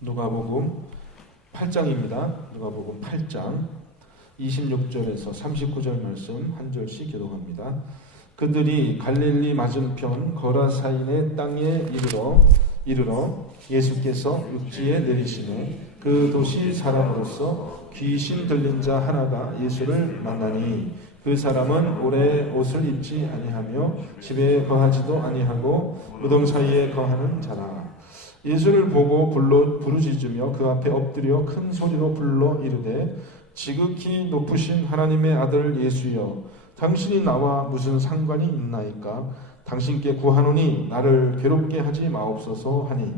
누가복음 8장입니다. 누가복음 8장 26절에서 39절 말씀 한 절씩 교독합니다. 그들이 갈릴리 맞은편 거라사인의 땅에 이르러 예수께서 육지에 내리시매 그 도시 사람으로서 귀신 들린 자 하나가 예수를 만나니 그 사람은 오래 옷을 입지 아니하며 집에 거하지도 아니하고 무덤 사이에 거하는 자라. 예수를 보고 부르짖으며 그 앞에 엎드려 큰 소리로 불러 이르되 지극히 높으신 하나님의 아들 예수여, 당신이 나와 무슨 상관이 있나이까? 당신께 구하노니 나를 괴롭게 하지 마옵소서 하니,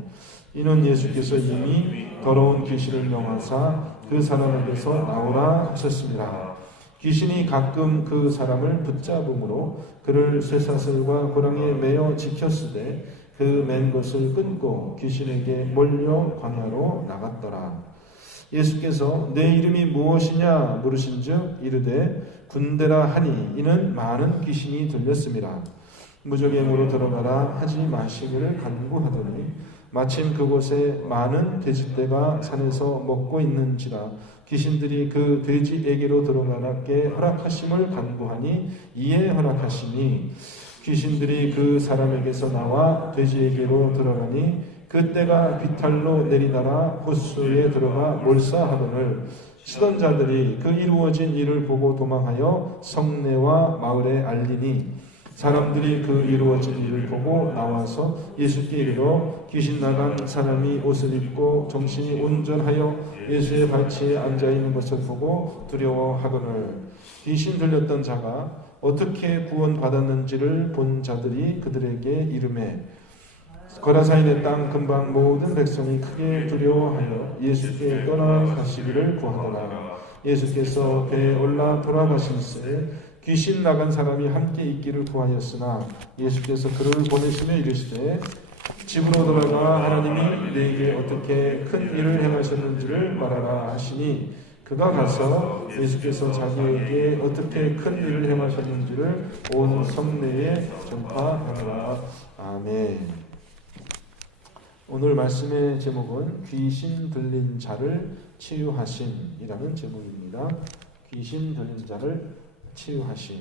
이는 예수께서 이미 더러운 귀신을 명하사 그 사람에게서 나오라 하셨습니다. 귀신이 가끔 그 사람을 붙잡음으로 그를 쇠사슬과 고랑이에 매어 지켰으되 그 맨 것을 끊고 귀신에게 몰려 광야로 나갔더라. 예수께서 내 이름이 무엇이냐 물으신즉 이르되 군대라 하니 이는 많은 귀신이 들렸습니다. 무적행으로 들어가라 하지 마시기를 간구하더니 마침 그곳에 많은 돼지떼가 산에서 먹고 있는지라 귀신들이 그 돼지에게로 들어가게 허락하심을 간구하니 이에 허락하시니 귀신들이 그 사람에게서 나와 돼지에게로 들어가니 그때가 비탈로 내리다가 호수에 들어가 몰사하거늘 치던 자들이 그 이루어진 일을 보고 도망하여 성내와 마을에 알리니 사람들이 그 이루어진 일을 보고 나와서 예수께 이르러 귀신 나간 사람이 옷을 입고 정신이 온전하여 예수의 발치에 앉아있는 것을 보고 두려워하거늘 귀신 들렸던 자가 어떻게 구원받았는지를 본 자들이 그들에게 이르매 거라사인의 땅 근방 모든 백성이 크게 두려워하여 예수께 떠나가시기를 구하더라. 예수께서 배에 올라 돌아가실새 귀신 나간 사람이 함께 있기를 구하였으나 예수께서 그를 보내시며 이르시되 집으로 돌아가 하나님이 네게 어떻게 큰 일을 행하셨는지를 말하라 하시니 그가 가서 예수께서 자기에게 어떻게 큰 일을 행하셨는지를 온 성내에 전파하더라. 아멘. 오늘 말씀의 제목은 귀신 들린 자를 치유하심이라는 제목입니다. 귀신 들린 자를 치유하심.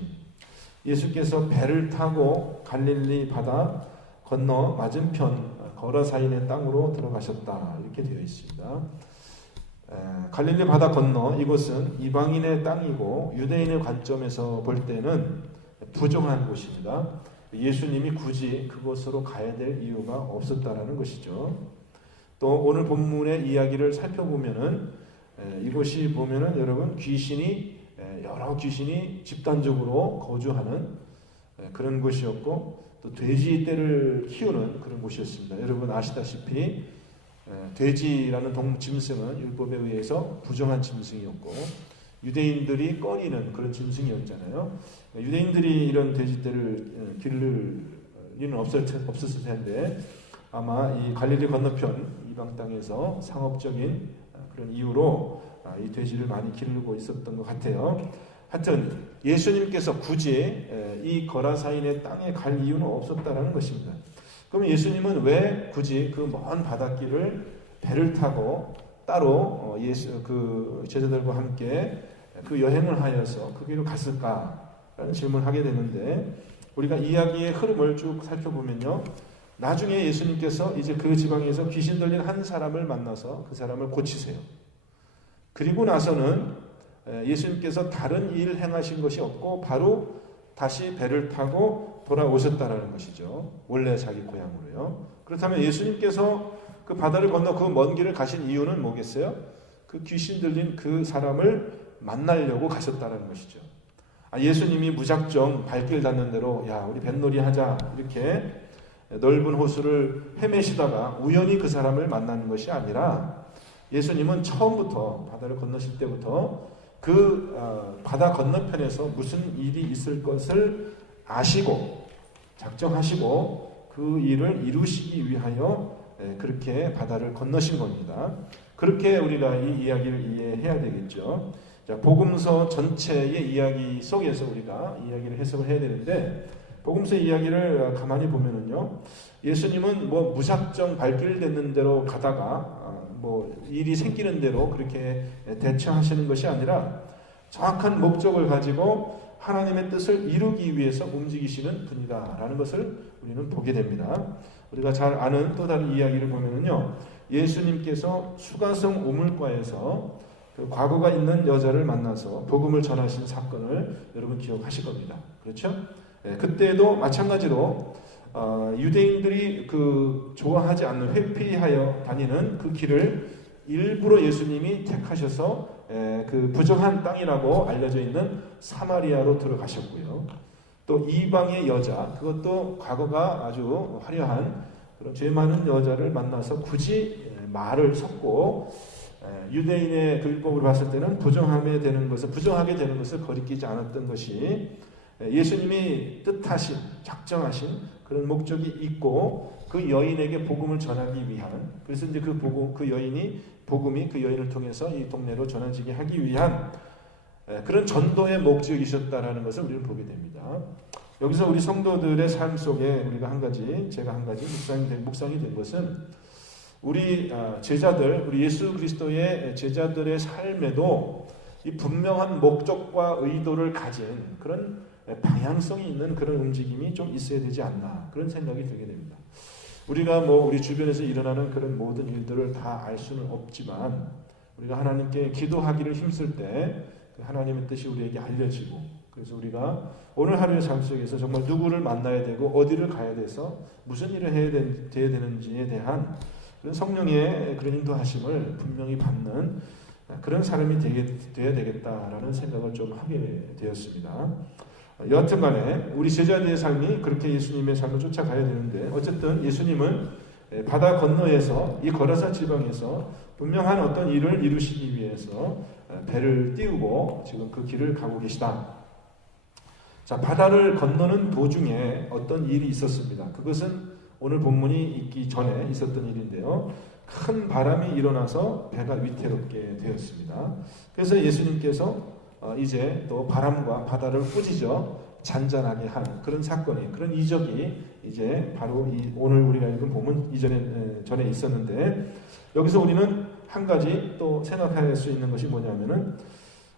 예수께서 배를 타고 갈릴리 바다 건너 맞은편 거라사인의 땅으로 들어가셨다 이렇게 되어 있습니다. 갈릴리 바다 건너 이곳은 이방인의 땅이고 유대인의 관점에서 볼 때는 부정한 곳입니다. 예수님이 굳이 그곳으로 가야 될 이유가 없었다라는 것이죠. 또 오늘 본문의 이야기를 살펴보면은 이곳이 보면은 여러분 여러 귀신이 집단적으로 거주하는 그런 곳이었고 또 돼지떼를 키우는 그런 곳이었습니다. 여러분 아시다시피 돼지라는 짐승은 율법에 의해서 부정한 짐승이었고 유대인들이 꺼리는 그런 짐승이었잖아요. 유대인들이 이런 돼지떼를 기를 리는 없었을 텐데 아마 이 갈릴리 건너편 이방 땅에서 상업적인 그런 이유로 이 돼지를 많이 기르고 있었던 것 같아요. 하여튼 예수님께서 굳이 이 거라사인의 땅에 갈 이유는 없었다라는 것입니다. 그럼 예수님은 왜 굳이 그 먼 바닷길을 배를 타고 따로 그 제자들과 함께 그 여행을 하여서 그 길을 갔을까라는 질문을 하게 되는데 우리가 이야기의 흐름을 쭉 살펴보면요. 나중에 예수님께서 이제 그 지방에서 귀신 들린 한 사람을 만나서 그 사람을 고치세요. 그리고 나서는 예수님께서 다른 일 행하신 것이 없고 바로 다시 배를 타고 돌아오셨다라는 것이죠. 원래 자기 고향으로요. 그렇다면 예수님께서 그 바다를 건너 그 먼 길을 가신 이유는 뭐겠어요? 그 귀신 들린 그 사람을 만나려고 가셨다라는 것이죠. 예수님이 무작정 발길 닿는 대로 야 우리 뱃놀이 하자 이렇게 넓은 호수를 헤매시다가 우연히 그 사람을 만나는 것이 아니라 예수님은 처음부터 바다를 건너실 때부터 그 바다 건너편에서 무슨 일이 있을 것을 아시고 작정하시고 그 일을 이루시기 위하여 그렇게 바다를 건너신 겁니다. 그렇게 우리가 이 이야기를 이해해야 되겠죠. 자, 복음서 전체의 이야기 속에서 우리가 이야기를 해석을 해야 되는데 복음서 이야기를 가만히 보면은요. 예수님은 무작정 발길 닿는 대로 가다가 뭐 일이 생기는 대로 그렇게 대처하시는 것이 아니라 정확한 목적을 가지고 하나님의 뜻을 이루기 위해서 움직이시는 분이다라는 것을 우리는 보게 됩니다. 우리가 잘 아는 또 다른 이야기를 보면은요, 예수님께서 수가성 우물가에서 그 과거가 있는 여자를 만나서 복음을 전하신 사건을 여러분 기억하실 겁니다. 그렇죠? 그때도 마찬가지로 유대인들이 그 좋아하지 않는 회피하여 다니는 그 길을 일부러 예수님이 택하셔서 그 부정한 땅이라고 알려져 있는 사마리아로 들어가셨고요. 또 이방의 여자, 그것도 과거가 아주 화려한 그런 죄 많은 여자를 만나서 굳이 말을 섞고 유대인의 그 율법으로 봤을 때는 부정하게 되는 것을 거리끼지 않았던 것이 예수님이 뜻하신, 작정하신 그런 목적이 있고 그 여인에게 복음을 전하기 위한, 그래서 이제 복음이 그 여인을 통해서 이 동네로 전해지게 하기 위한 그런 전도의 목적이셨다라는 것을 우리는 보게 됩니다. 여기서 우리 성도들의 삶 속에 제가 한 가지 묵상이 된 것은 우리 제자들, 우리 예수 그리스도의 제자들의 삶에도 이 분명한 목적과 의도를 가진 그런 방향성이 있는 그런 움직임이 좀 있어야 되지 않나, 그런 생각이 들게 됩니다. 우리가 우리 주변에서 일어나는 그런 모든 일들을 다 알 수는 없지만 우리가 하나님께 기도하기를 힘쓸 때 하나님의 뜻이 우리에게 알려지고, 그래서 우리가 오늘 하루의 삶 속에서 정말 누구를 만나야 되고 어디를 가야 돼서 무슨 일을 해야 되는지에 대한 그런 성령의 그런 인도하심을 분명히 받는 그런 사람이 되어야 되겠다라는 생각을 좀 하게 되었습니다. 여하튼 간에 우리 제자들의 삶이 그렇게 예수님의 삶을 쫓아가야 되는데, 어쨌든 예수님은 바다 건너에서 이 거라사 지방에서 분명한 어떤 일을 이루시기 위해서 배를 띄우고 지금 그 길을 가고 계시다. 자, 바다를 건너는 도중에 어떤 일이 있었습니다. 그것은 오늘 본문이 있기 전에 있었던 일인데요. 큰 바람이 일어나서 배가 위태롭게 되었습니다. 그래서 예수님께서 이제 또 바람과 바다를 꾸짖어 잔잔하게 한 그런 사건이, 그런 이적이 이제 바로 오늘 우리가 읽은 본문 전에 있었는데, 여기서 우리는 한 가지 또 생각할 수 있는 것이 뭐냐면은,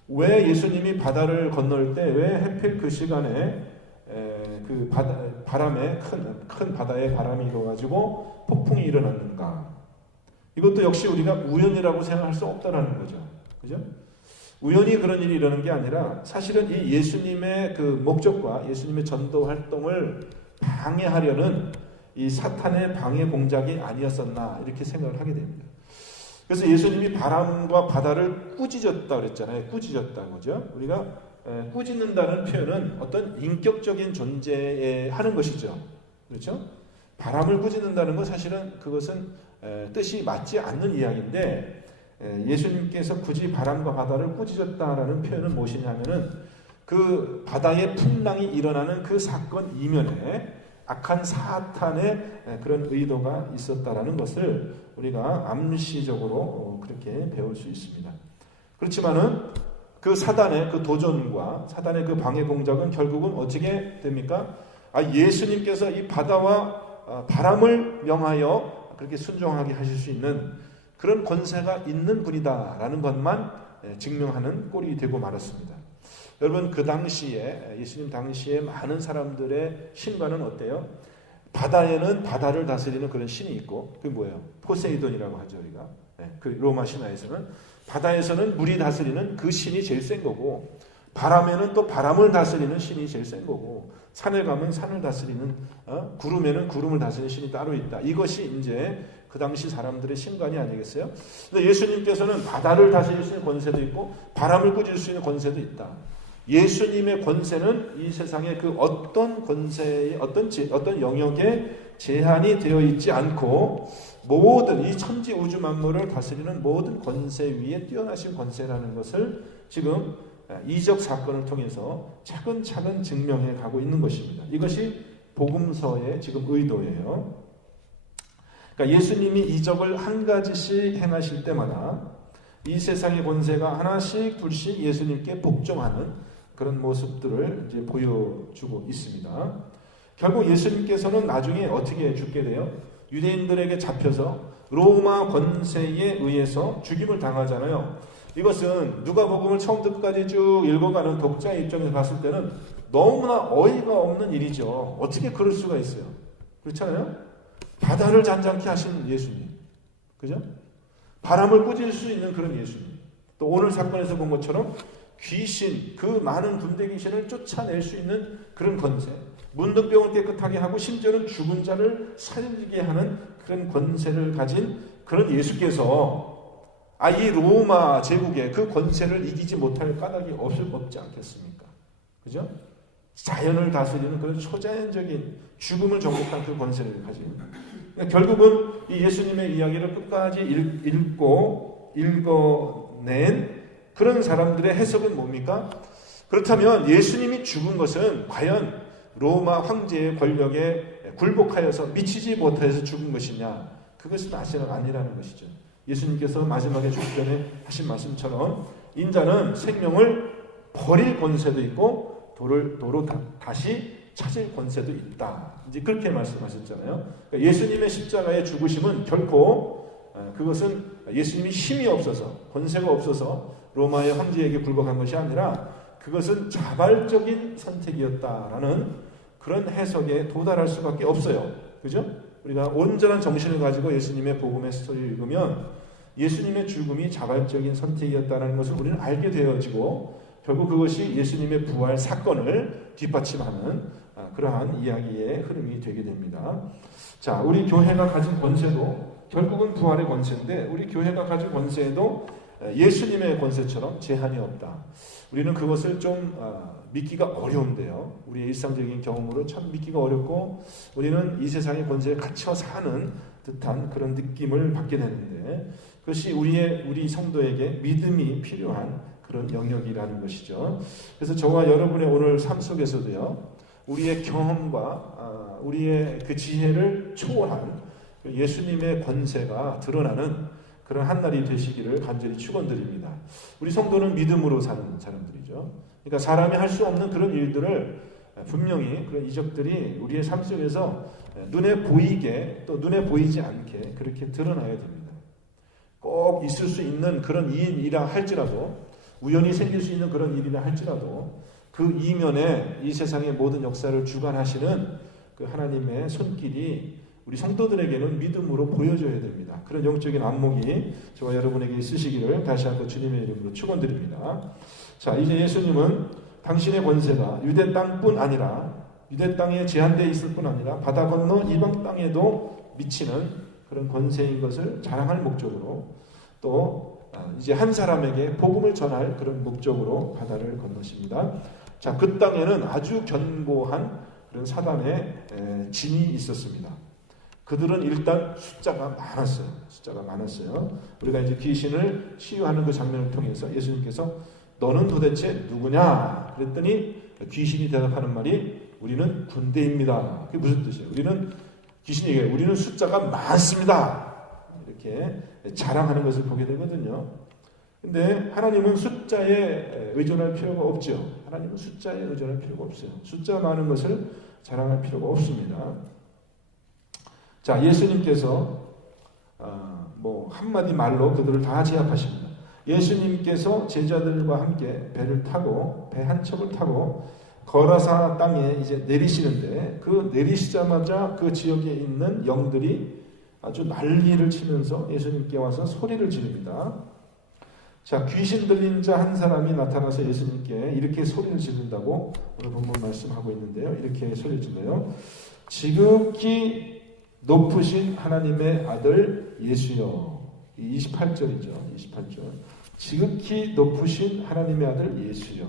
왜 예수님이 바다를 건널 때 왜 하필 그 시간에 그 바람에 큰 바다에 바람이 일어가지고 폭풍이 일어났는가? 이것도 역시 우리가 우연이라고 생각할 수 없다라는 거죠. 그죠? 우연히 그런 일이 일어나는 게 아니라 사실은 이 예수님의 그 목적과 예수님의 전도 활동을 방해하려는 이 사탄의 방해 공작이 아니었었나, 이렇게 생각을 하게 됩니다. 그래서 예수님이 바람과 바다를 꾸짖었다 그랬잖아요. 꾸짖었다는 거죠. 우리가 꾸짖는다는 표현은 어떤 인격적인 존재에 하는 것이죠. 그렇죠? 바람을 꾸짖는다는 건 사실은 그것은 뜻이 맞지 않는 이야기인데, 예수님께서 굳이 바람과 바다를 꾸짖었다라는 표현은 무엇이냐면은 그 바다의 풍랑이 일어나는 그 사건 이면에 악한 사탄의 그런 의도가 있었다라는 것을 우리가 암시적으로 그렇게 배울 수 있습니다. 그렇지만은 그 사단의 그 도전과 사단의 그 방해 공작은 결국은 어떻게 됩니까? 예수님께서 이 바다와 바람을 명하여 그렇게 순종하게 하실 수 있는 그런 권세가 있는 분이다라는 것만 증명하는 꼴이 되고 말았습니다. 여러분, 그 당시에 예수님 당시에 많은 사람들의 신과는 어때요? 바다에는 바다를 다스리는 그런 신이 있고, 그게 뭐예요? 포세이돈이라고 하죠, 우리가. 그 로마 신화에서는 바다에서는 물이 다스리는 그 신이 제일 센 거고, 바람에는 또 바람을 다스리는 신이 제일 센 거고, 산에 가면 산을 다스리는 구름에는 구름을 다스리는 신이 따로 있다. 이것이 이제 그 당시 사람들의 신관이 아니겠어요? 근데 예수님께서는 바다를 다스릴 수 있는 권세도 있고 바람을 꾸짖을 수 있는 권세도 있다. 예수님의 권세는 이 세상의 그 어떤 권세의 어떤 영역에 제한이 되어 있지 않고 모든 이 천지 우주 만물을 다스리는 모든 권세 위에 뛰어나신 권세라는 것을 지금 이적 사건을 통해서 차근차근 증명해 가고 있는 것입니다. 이것이 복음서의 지금 의도예요. 그러니까 예수님이 이적을 한 가지씩 행하실 때마다 이 세상의 권세가 하나씩 둘씩 예수님께 복종하는 그런 모습들을 이제 보여주고 있습니다. 결국 예수님께서는 나중에 어떻게 죽게 돼요? 유대인들에게 잡혀서 로마 권세에 의해서 죽임을 당하잖아요. 이것은 누가복음을 처음부터 끝까지 쭉 읽어가는 독자의 입장에서 봤을 때는 너무나 어이가 없는 일이죠. 어떻게 그럴 수가 있어요? 그렇잖아요? 바다를 잔잔케 하신 예수님, 그죠? 바람을 꾸질 수 있는 그런 예수님. 또 오늘 사건에서 본 것처럼 귀신, 그 많은 군대 귀신을 쫓아낼 수 있는 그런 권세, 문둥병을 깨끗하게 하고 심지어는 죽은 자를 살리게 하는 그런 권세를 가진 그런 예수께서 이 로마 제국의 그 권세를 이기지 못할 까닭이 없지 않겠습니까? 그죠? 자연을 다스리는 그런 초자연적인 죽음을 정복한 그 권세를 가진, 그러니까 결국은 이 예수님의 이야기를 끝까지 읽어낸 그런 사람들의 해석은 뭡니까? 그렇다면 예수님이 죽은 것은 과연 로마 황제의 권력에 굴복하여서 미치지 못해서 죽은 것이냐? 그것은 사실은 아니라는 것이죠. 예수님께서 마지막에 죽기 전에 하신 말씀처럼 인자는 생명을 버릴 권세도 있고 도로 다시 찾을 권세도 있다. 이제 그렇게 말씀하셨잖아요. 그러니까 예수님의 십자가의 죽으심은 결코 그것은 예수님이 힘이 없어서 권세가 없어서 로마의 황제에게 굴복한 것이 아니라 그것은 자발적인 선택이었다라는 그런 해석에 도달할 수밖에 없어요. 그죠? 우리가 온전한 정신을 가지고 예수님의 복음의 스토리를 읽으면 예수님의 죽음이 자발적인 선택이었다는 것을 우리는 알게 되어지고 결국 그것이 예수님의 부활 사건을 뒷받침하는 그러한 이야기의 흐름이 되게 됩니다. 자, 우리 교회가 가진 권세도 결국은 부활의 권세인데 우리 교회가 가진 권세에도 예수님의 권세처럼 제한이 없다. 우리는 그것을 좀 믿기가 어려운데요. 우리의 일상적인 경험으로 참 믿기가 어렵고 우리는 이 세상의 권세에 갇혀 사는 듯한 그런 느낌을 받게 되는데 그것이 우리 성도에게 믿음이 필요한 그런 영역이라는 것이죠. 그래서 저와 여러분의 오늘 삶 속에서도요. 우리의 경험과 우리의 그 지혜를 초월한 예수님의 권세가 드러나는 그런 한날이 되시기를 간절히 축원드립니다. 우리 성도는 믿음으로 사는 사람들이죠. 그러니까 사람이 할 수 없는 그런 일들을 분명히 그런 이적들이 우리의 삶 속에서 눈에 보이게 또 눈에 보이지 않게 그렇게 드러나야 됩니다. 꼭 있을 수 있는 그런 일이라 할지라도 우연히 생길 수 있는 그런 일이라 할지라도 그 이면에 이 세상의 모든 역사를 주관하시는 그 하나님의 손길이 우리 성도들에게는 믿음으로 보여줘야 됩니다. 그런 영적인 안목이 저와 여러분에게 있으시기를 다시 한번 주님의 이름으로 축원드립니다. 자, 이제 예수님은 당신의 권세가 유대 땅뿐 아니라 유대 땅에 제한되어 있을 뿐 아니라 바다 건너 이방 땅에도 미치는 그런 권세인 것을 자랑할 목적으로 또 이제 한 사람에게 복음을 전할 그런 목적으로 바다를 건너십니다. 자, 그 땅에는 아주 견고한 그런 사단의 진이 있었습니다. 그들은 일단 숫자가 많았어요. 우리가 이제 귀신을 치유하는 그 장면을 통해서 예수님께서 너는 도대체 누구냐? 그랬더니 귀신이 대답하는 말이 우리는 군대입니다. 그게 무슨 뜻이에요? 우리는 숫자가 많습니다. 이렇게 자랑하는 것을 보게 되거든요. 근데 하나님은 숫자에 의존할 필요가 없죠. 하나님은 숫자에 의존할 필요가 없어요. 숫자 많은 것을 자랑할 필요가 없습니다. 자, 예수님께서 한마디 말로 그들을 다 제압하십니다. 예수님께서 제자들과 함께 배를 타고 배 한 척을 타고 거라사 땅에 이제 내리시는데 그 내리시자마자 그 지역에 있는 영들이 아주 난리를 치면서 예수님께 와서 소리를 지릅니다. 자, 귀신 들린 자 한 사람이 나타나서 예수님께 이렇게 소리를 지른다고 오늘 본문 말씀하고 있는데요. 이렇게 소리를 질러요. 지극히 높으신 하나님의 아들 예수여. 28절이죠. 28절. 지극히 높으신 하나님의 아들 예수여.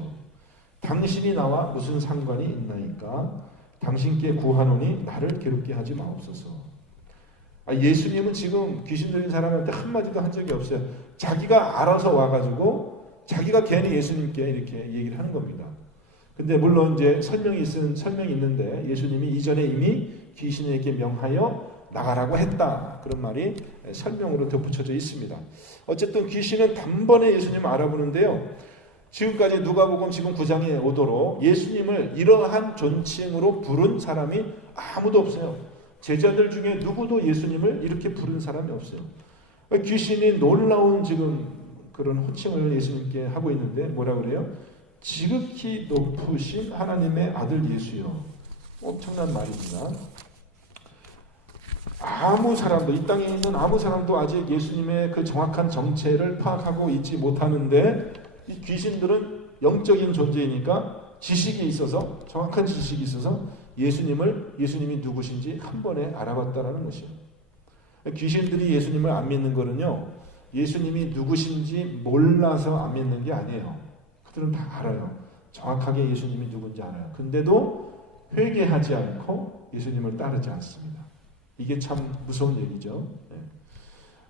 당신이 나와 무슨 상관이 있나이까? 당신께 구하노니 나를 괴롭게 하지 마옵소서. 예수님은 지금 귀신 들린 사람한테 한마디도 한 적이 없어요. 자기가 알아서 와가지고 자기가 괜히 예수님께 이렇게 얘기를 하는 겁니다. 근데 물론 이제 설명이 있는데 예수님이 이전에 이미 귀신에게 명하여 나가라고 했다. 그런 말이 설명으로 덧붙여져 있습니다. 어쨌든 귀신은 단번에 예수님을 알아보는데요. 지금까지 누가복음 지금 9장에 오도록 예수님을 이러한 존칭으로 부른 사람이 아무도 없어요. 제자들 중에 누구도 예수님을 이렇게 부른 사람이 없어요. 귀신이 놀라운 지금 그런 호칭을 예수님께 하고 있는데 뭐라 그래요? 지극히 높으신 하나님의 아들 예수요. 엄청난 말입니다. 아무 사람도, 이 땅에 있는 아무 사람도 아직 예수님의 그 정확한 정체를 파악하고 있지 못하는데, 이 귀신들은 영적인 존재이니까 지식이 있어서, 정확한 지식이 있어서 예수님이 누구신지 한 번에 알아봤다라는 것이에요. 귀신들이 예수님을 안 믿는 거는요, 예수님이 누구신지 몰라서 안 믿는 게 아니에요. 그들은 다 알아요. 정확하게 예수님이 누군지 알아요. 근데도 회개하지 않고 예수님을 따르지 않습니다. 이게 참 무서운 얘기죠.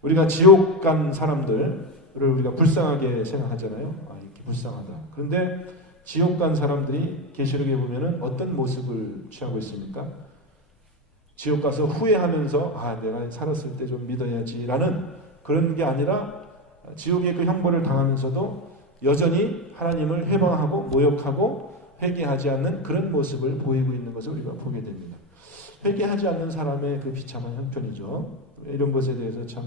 우리가 지옥 간 사람들을 우리가 불쌍하게 생각하잖아요. 이렇게 불쌍하다. 그런데 지옥 간 사람들이 계시록에 보면은 어떤 모습을 취하고 있습니까? 지옥 가서 후회하면서 내가 살았을 때 좀 믿어야지라는 그런 게 아니라, 지옥의 그 형벌을 당하면서도 여전히 하나님을 해방하고 모욕하고 회개하지 않는 그런 모습을 보이고 있는 것을 우리가 보게 됩니다. 회개하지 않는 사람의 그 비참한 형편이죠. 이런 것에 대해서 참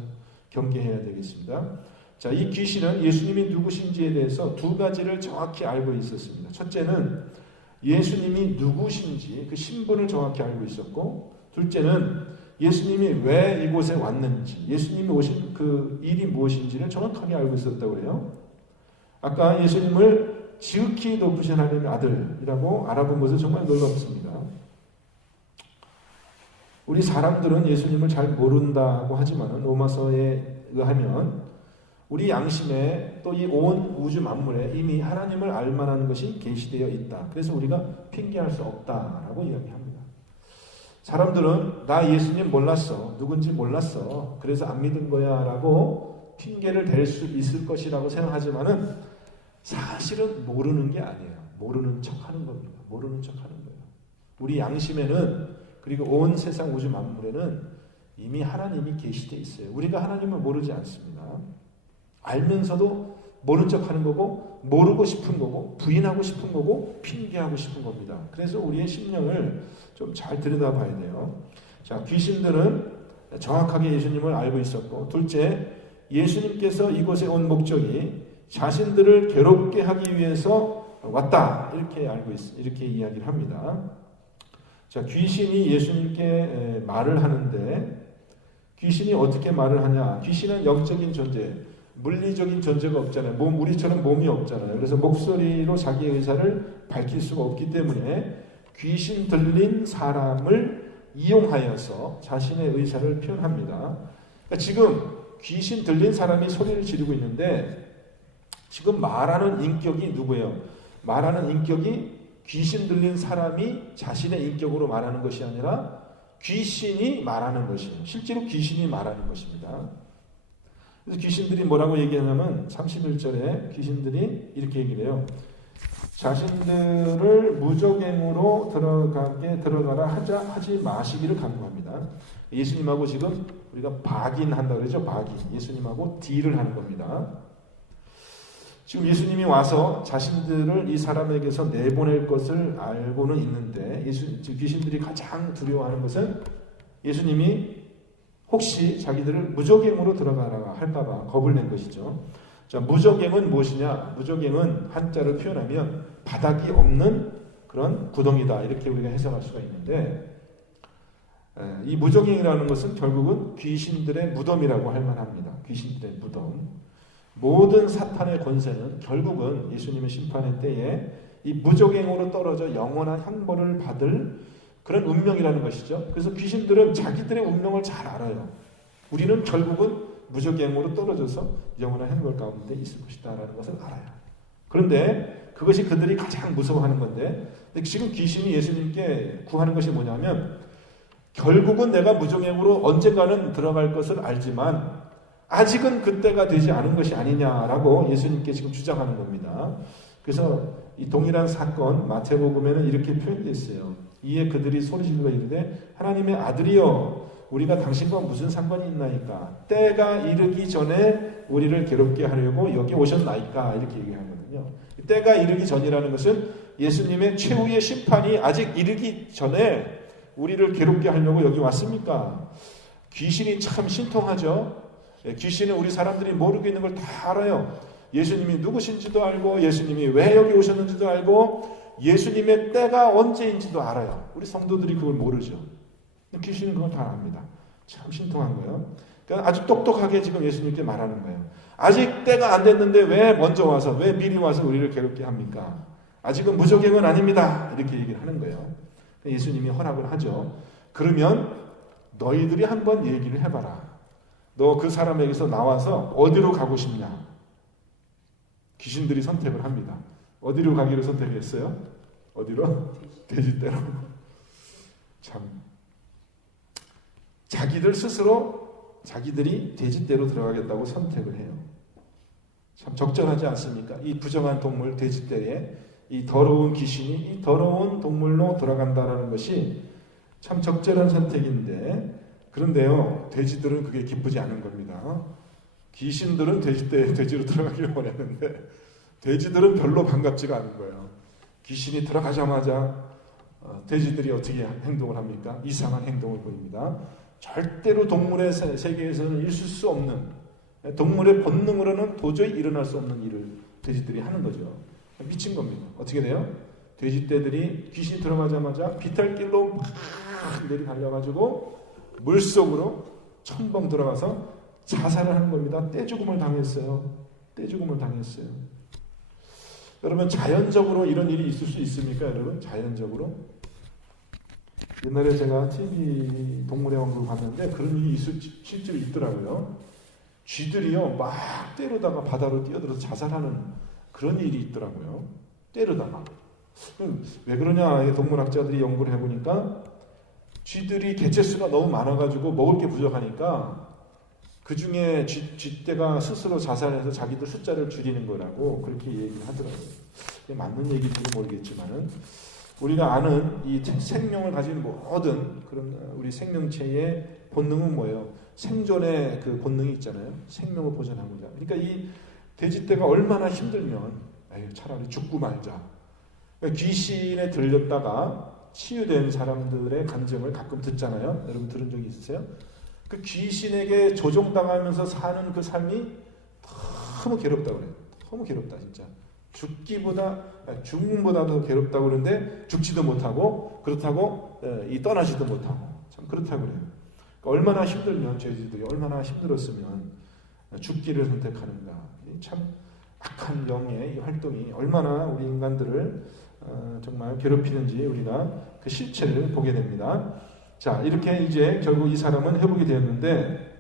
경계해야 되겠습니다. 자, 이 귀신은 예수님이 누구신지에 대해서 두 가지를 정확히 알고 있었습니다. 첫째는 예수님이 누구신지 그 신분을 정확히 알고 있었고, 둘째는 예수님이 왜 이곳에 왔는지, 예수님이 오신 그 일이 무엇인지를 정확하게 알고 있었다고 해요. 아까 예수님을 지극히 높으신 하나님의 아들이라고 알아본 것은 정말 놀랍습니다. 우리 사람들은 예수님을 잘 모른다고 하지만 로마서에 의하면 우리 양심에 또 이 온 우주 만물에 이미 하나님을 알만한 것이 계시되어 있다. 그래서 우리가 핑계할 수 없다라고 이야기합니다. 사람들은 나 예수님 몰랐어, 누군지 몰랐어, 그래서 안 믿은 거야 라고 핑계를 댈 수 있을 것이라고 생각하지만은 사실은 모르는 게 아니에요. 모르는 척하는 겁니다. 모르는 척하는 거예요. 우리 양심에는, 그리고 온 세상 우주 만물에는 이미 하나님이 계시되어 있어요. 우리가 하나님을 모르지 않습니다. 알면서도 모른 척하는 거고, 모르고 싶은 거고, 부인하고 싶은 거고, 핑계하고 싶은 겁니다. 그래서 우리의 심령을 좀 잘 들여다봐야 돼요. 자, 귀신들은 정확하게 예수님을 알고 있었고, 둘째, 예수님께서 이곳에 온 목적이 자신들을 괴롭게 하기 위해서 왔다, 이렇게 이야기를 합니다. 자, 귀신이 예수님께 말을 하는데, 귀신이 어떻게 말을 하냐? 귀신은 영적인 존재, 물리적인 존재가 없잖아요. 우리처럼 몸이 없잖아요. 그래서 목소리로 자기의 의사를 밝힐 수가 없기 때문에 귀신 들린 사람을 이용하여서 자신의 의사를 표현합니다. 그러니까 지금 귀신 들린 사람이 소리를 지르고 있는데, 지금 말하는 인격이 누구예요? 말하는 인격이 귀신 들린 사람이 자신의 인격으로 말하는 것이 아니라 귀신이 말하는 것이에요. 실제로 귀신이 말하는 것입니다. 그래서 귀신들이 뭐라고 얘기하냐면 31절에 귀신들이 이렇게 얘기를 해요. 자신들을 무적행으로 들어가라 하지 마시기를 간구합니다. 예수님하고 지금 우리가 박인한다고 그러죠. 박인. 예수님하고 딜을 하는 겁니다. 지금 예수님이 와서 자신들을 이 사람에게서 내보낼 것을 알고는 있는데, 귀신들이 가장 두려워하는 것은 예수님이 혹시 자기들을 무적행으로 들어가라 할까봐 겁을 낸 것이죠. 자, 무적행은 무엇이냐? 무적행은 한자를 표현하면 바닥이 없는 그런 구덩이다, 이렇게 우리가 해석할 수가 있는데, 이 무적행이라는 것은 결국은 귀신들의 무덤이라고 할 만합니다. 귀신들의 무덤. 모든 사탄의 권세는 결국은 예수님의 심판의 때에 이 무적행으로 떨어져 영원한 형벌을 받을 그런 운명이라는 것이죠. 그래서 귀신들은 자기들의 운명을 잘 알아요. 우리는 결국은 무적행으로 떨어져서 영원한 형벌 가운데 있을 것이다 라는 것을 알아요. 그런데 그것이 그들이 가장 무서워하는 건데, 지금 귀신이 예수님께 구하는 것이 뭐냐면, 결국은 내가 무적행으로 언젠가는 들어갈 것을 알지만 아직은 그때가 되지 않은 것이 아니냐라고 예수님께 지금 주장하는 겁니다. 그래서 이 동일한 사건 마태복음에는 이렇게 표현되어 있어요. 이에 그들이 소리질러 이르되 하나님의 아들이여 우리가 당신과 무슨 상관이 있나이까? 때가 이르기 전에 우리를 괴롭게 하려고 여기 오셨나이까? 이렇게 얘기하거든요. 때가 이르기 전이라는 것은 예수님의 최후의 심판이 아직 이르기 전에 우리를 괴롭게 하려고 여기 왔습니까? 귀신이 참 신통하죠. 귀신은 우리 사람들이 모르고 있는 걸 다 알아요. 예수님이 누구신지도 알고 예수님이 왜 여기 오셨는지도 알고 예수님의 때가 언제인지도 알아요. 우리 성도들이 그걸 모르죠. 귀신은 그걸 다 압니다. 참 신통한 거예요. 그러니까 아주 똑똑하게 지금 예수님께 말하는 거예요. 아직 때가 안 됐는데 왜 먼저 와서, 왜 미리 와서 우리를 괴롭게 합니까? 아직은 무조건은 아닙니다. 이렇게 얘기를 하는 거예요. 예수님이 허락을 하죠. 그러면 너희들이 한번 얘기를 해봐라. 너 그 사람에게서 나와서 어디로 가고 싶냐? 귀신들이 선택을 합니다. 어디로 가기로 선택했어요? 어디로? 돼지떼로. 참 자기들 스스로 자기들이 돼지떼로 들어가겠다고 선택을 해요. 참 적절하지 않습니까? 이 부정한 동물 돼지떼에 이 더러운 귀신이 이 더러운 동물로 들어간다는 것이 참 적절한 선택인데, 그런데요, 돼지들은 그게 기쁘지 않은 겁니다. 귀신들은 돼지로 들어가기를 원했는데 돼지들은 별로 반갑지가 않은 거예요. 귀신이 들어가자마자 돼지들이 어떻게 행동을 합니까? 이상한 행동을 보입니다. 절대로 동물의 세계에서는 있을 수 없는, 동물의 본능으로는 도저히 일어날 수 없는 일을 돼지들이 하는 거죠. 미친 겁니다. 어떻게 돼요? 돼지떼들이 귀신이 들어가자마자 비탈길로 막 내려달려가지고 물속으로 첨벙 들어가서 자살을 하는 겁니다. 떼죽음을 당했어요. 떼죽음을 당했어요. 여러분, 자연적으로 이런 일이 있을 수 있습니까? 여러분, 자연적으로? 옛날에 제가 TV 동물의 왕국을 봤는데 그런 일이 실제로 있더라고요. 쥐들이요, 막 때려다가 바다로 뛰어들어서 자살하는 그런 일이 있더라고요. 때려다가. 왜 그러냐? 동물학자들이 연구를 해보니까 쥐들이 개체수가 너무 많아가지고 먹을 게 부족하니까 그 중에 쥐떼가 스스로 자살해서 자기들 숫자를 줄이는 거라고 그렇게 얘기를 하더라고요. 이게 맞는 얘기인지는 모르겠지만은 우리가 아는 이 생명을 가진 모든 그런 우리 생명체의 본능은 뭐예요? 생존의 그 본능이 있잖아요. 생명을 보존하고자. 그러니까 이 돼지떼가 얼마나 힘들면 차라리 죽고 말자. 그러니까 귀신에 들렸다가 치유된 사람들의 간증을 가끔 듣잖아요. 여러분 들은 적이 있으세요? 그 귀신에게 조종당하면서 사는 그 삶이 너무 괴롭다고 그래요. 너무 괴롭다 진짜. 죽음보다도 괴롭다고 그러는데 죽지도 못하고 그렇다고 떠나지도 못하고 참 그렇다고 그래요. 그러니까 얼마나 힘들면 죄지들이 얼마나 힘들었으면 죽기를 선택하는가. 참 악한 영의 이 활동이 얼마나 우리 인간들을 정말 괴롭히는지 우리가 그 실체를 보게 됩니다. 자, 이렇게 이제 결국 이 사람은 회복이 되었는데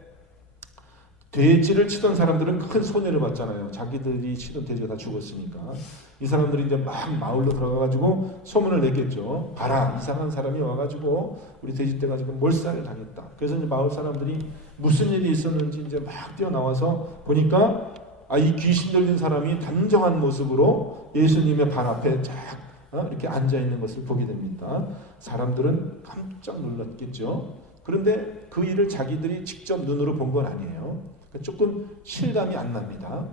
돼지를 치던 사람들은 큰 손해를 봤잖아요. 자기들이 치던 돼지가 다 죽었으니까. 이 사람들이 이제 막 마을로 들어가가지고 소문을 냈겠죠. 봐라, 이상한 사람이 와가지고 우리 돼지떼가 지금 몰살을 당했다. 그래서 이제 마을 사람들이 무슨 일이 있었는지 이제 막 뛰어나와서 보니까 이 귀신 들린 사람이 단정한 모습으로 예수님의 발 앞에 쫙 이렇게 앉아 있는 것을 보게 됩니다. 사람들은 깜짝 놀랐겠죠. 그런데 그 일을 자기들이 직접 눈으로 본 건 아니에요. 조금 실감이 안 납니다.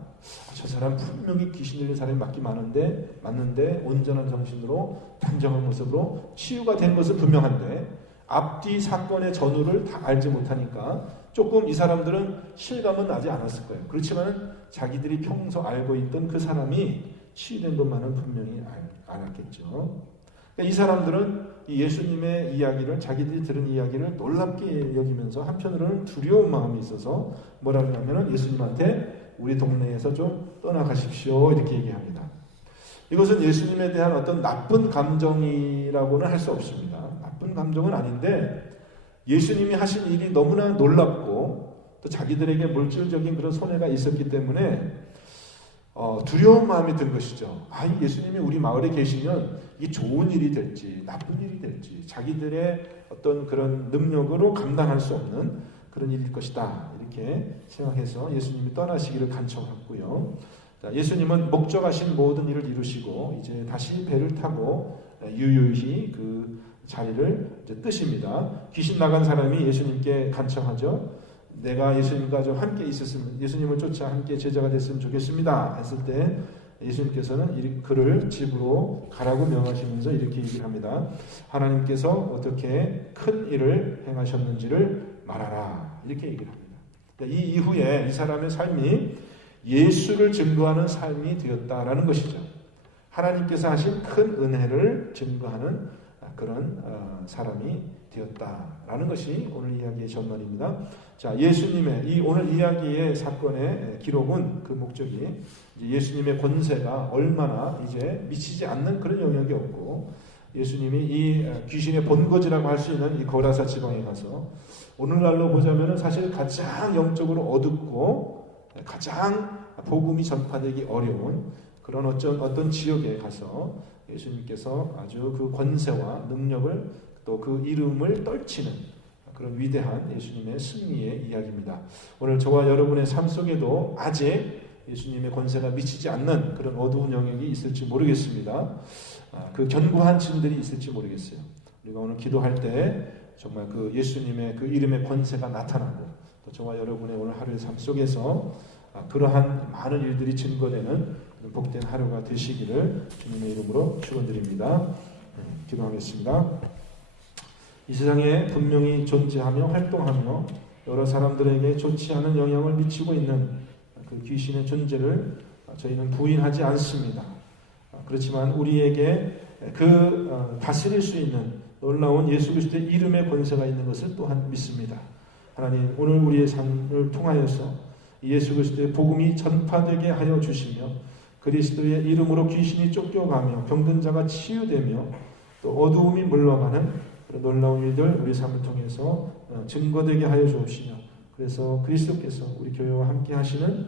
저 사람 분명히 귀신 들린 사람이 맞는데 온전한 정신으로 단정한 모습으로 치유가 된 것은 분명한데 앞뒤 사건의 전후를 다 알지 못하니까 조금 이 사람들은 실감은 나지 않았을 거예요. 그렇지만 자기들이 평소 알고 있던 그 사람이 치유된 것만은 분명히 알았겠죠. 그러니까 이 사람들은 이 예수님의 이야기를, 자기들이 들은 이야기를 놀랍게 여기면서 한편으로는 두려운 마음이 있어서 뭐라고 하냐면 예수님한테 우리 동네에서 좀 떠나가십시오 이렇게 얘기합니다. 이것은 예수님에 대한 어떤 나쁜 감정이라고는 할 수 없습니다. 나쁜 감정은 아닌데 예수님이 하신 일이 너무나 놀랍고 또 자기들에게 물질적인 그런 손해가 있었기 때문에 두려운 마음이 든 것이죠. 예수님이 우리 마을에 계시면 이게 좋은 일이 될지 나쁜 일이 될지 자기들의 어떤 그런 능력으로 감당할 수 없는 그런 일일 것이다 이렇게 생각해서 예수님이 떠나시기를 간청했고요. 예수님은 목적하신 모든 일을 이루시고 이제 다시 배를 타고 유유히 그 자리를 이제 뜨십니다. 귀신 나간 사람이 예수님께 간청하죠. 내가 예수님과 좀 함께 있었으면, 예수님을 쫓아 함께 제자가 됐으면 좋겠습니다 했을 때 예수님께서는 그를 집으로 가라고 명하시면서 이렇게 얘기를 합니다. 하나님께서 어떻게 큰 일을 행하셨는지를 말하라. 이렇게 얘기를 합니다. 이 이후에 이 사람의 삶이 예수를 증거하는 삶이 되었다라는 것이죠. 하나님께서 하신 큰 은혜를 증거하는 그런 사람이 되었다라는 것이 오늘 이야기의 전말입니다. 자, 예수님의 이 오늘 이야기의 사건의 기록은 그 목적이 예수님의 권세가 얼마나 이제 미치지 않는 그런 영역이 없고, 예수님이 이 귀신의 본거지라고 할 수 있는 이 거라사 지방에 가서 오늘날로 보자면은 사실 가장 영적으로 어둡고 가장 복음이 전파되기 어려운 그런 어떤 지역에 가서 예수님께서 아주 그 권세와 능력을 또 그 이름을 떨치는 그런 위대한 예수님의 승리의 이야기입니다. 오늘 저와 여러분의 삶 속에도 아직 예수님의 권세가 미치지 않는 그런 어두운 영역이 있을지 모르겠습니다. 그 견고한 짐들이 있을지 모르겠어요. 우리가 오늘 기도할 때 정말 그 예수님의 그 이름의 권세가 나타나고, 또 저와 여러분의 오늘 하루의 삶 속에서 그러한 많은 일들이 증거되는 복된 하루가 되시기를 주님의 이름으로 축원드립니다. 기도하겠습니다. 이 세상에 분명히 존재하며 활동하며 여러 사람들에게 좋지 않은 영향을 미치고 있는 그 귀신의 존재를 저희는 부인하지 않습니다. 그렇지만 우리에게 다스릴 수 있는 놀라운 예수 그리스도의 이름의 권세가 있는 것을 또한 믿습니다. 하나님, 오늘 우리의 삶을 통하여서 예수 그리스도의 복음이 전파되게 하여 주시며, 그리스도의 이름으로 귀신이 쫓겨가며 병든 자가 치유되며 또 어두움이 물러가는 그런 놀라운 일들 우리 삶을 통해서 증거되게 하여 주옵시며, 그래서 그리스도께서 우리 교회와 함께 하시는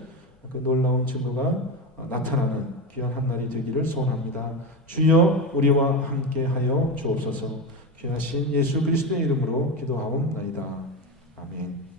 그 놀라운 증거가 나타나는 귀한 한 날이 되기를 소원합니다. 주여 우리와 함께 하여 주옵소서. 귀하신 예수 그리스도의 이름으로 기도하옵나이다. 아멘.